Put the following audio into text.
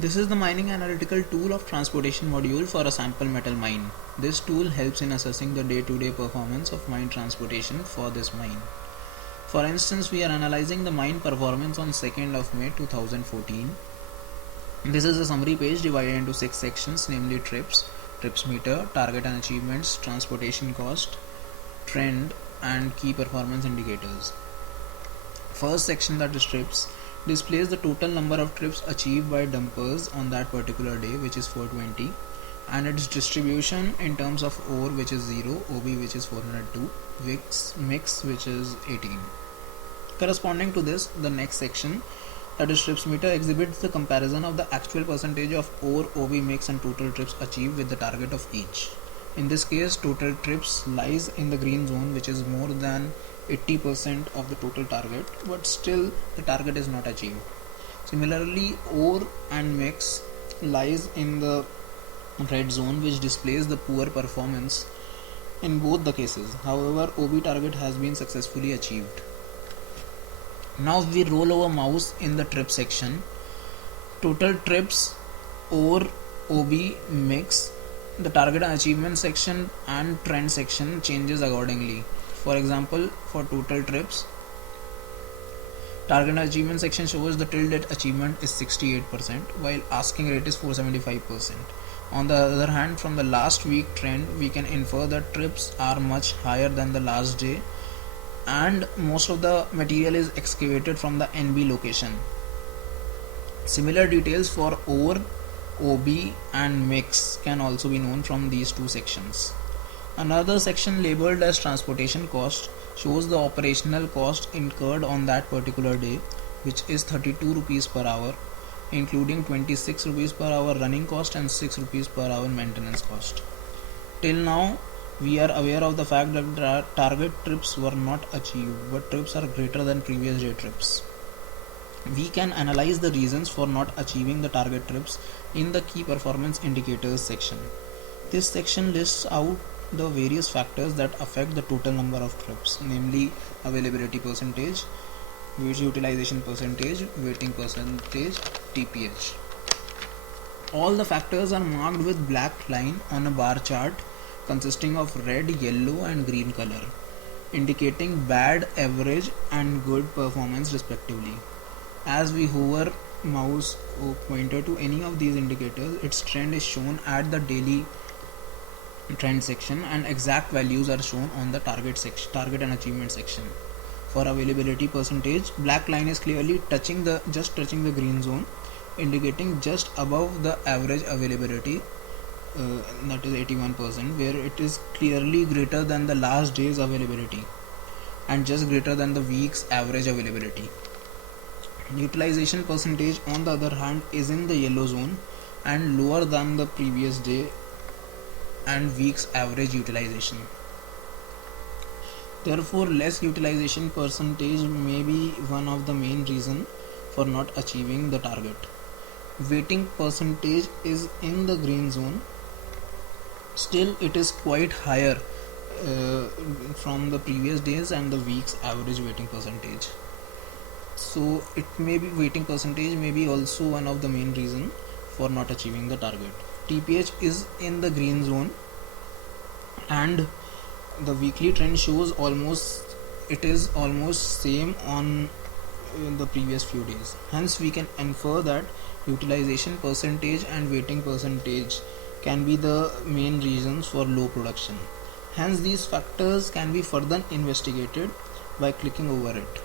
This is the mining analytical tool of transportation module for a sample metal mine. This tool helps in assessing the day-to-day performance of mine transportation for this mine. For instance, we are analyzing the mine performance on 2nd of May 2014. This is a summary page divided into 6 sections, namely trips, trips meter, target and achievements, transportation cost, trend, and key performance indicators. First section, that is trips, displays the total number of trips achieved by dumpers on that particular day, which is 420, and its distribution in terms of ore, which is 0, OB, which is 402, mix, which is 18. Corresponding to this, the next section, that is trips meter, exhibits the comparison of the actual percentage of ore, OB mix and total trips achieved with the target of each. In this case, total trips lies in the green zone, which is more than 80% of the total target, but still the target is not achieved. Similarly, ore and mix lies in the red zone, which displays the poor performance in both the cases. However, OB target has been successfully achieved. Now we roll our mouse in the trip section. Total trips, ore, OB, mix, the target and achievement section and trend section changes accordingly. For example, for total trips, target and achievement section shows the till date achievement is 68%, while asking rate is 475%. On the other hand, from the last week trend, we can infer that trips are much higher than the last day, and most of the material is excavated from the NB location. Similar details for ore, OB and mix can also be known from these two sections. Another section labeled as transportation cost shows the operational cost incurred on that particular day, which is 32 rupees per hour, including 26 rupees per hour running cost and 6 rupees per hour maintenance cost. Till now, we are aware of the fact that target trips were not achieved, but trips are greater than previous day trips. We can analyze the reasons for not achieving the target trips in the key performance indicators section. This section lists out the various factors that affect the total number of trips, namely availability percentage, wage utilization percentage, waiting percentage, TPH. All the factors are marked with black line on a bar chart consisting of red, yellow and green color, indicating bad, average and good performance respectively. As we hover mouse or pointer to any of these indicators, its trend is shown at the daily trend section and exact values are shown on the target and achievement section. For availability percentage, black line is clearly just touching the green zone, indicating just above the average availability, that is 81%, where it is clearly greater than the last day's availability and just greater than the week's average availability. Utilization percentage, on the other hand, is in the yellow zone and lower than the previous day and week's average utilization. Therefore, less utilization percentage may be one of the main reasons for not achieving the target. Waiting percentage is in the green zone. Still, it is quite higher from the previous days and the week's average waiting percentage. So it may be waiting percentage may be also one of the main reason for not achieving the target. TPH is in the green zone and the weekly trend shows almost same on the previous few days. Hence we can infer that utilization percentage and waiting percentage can be the main reasons for low production. Hence these factors can be further investigated by clicking over it.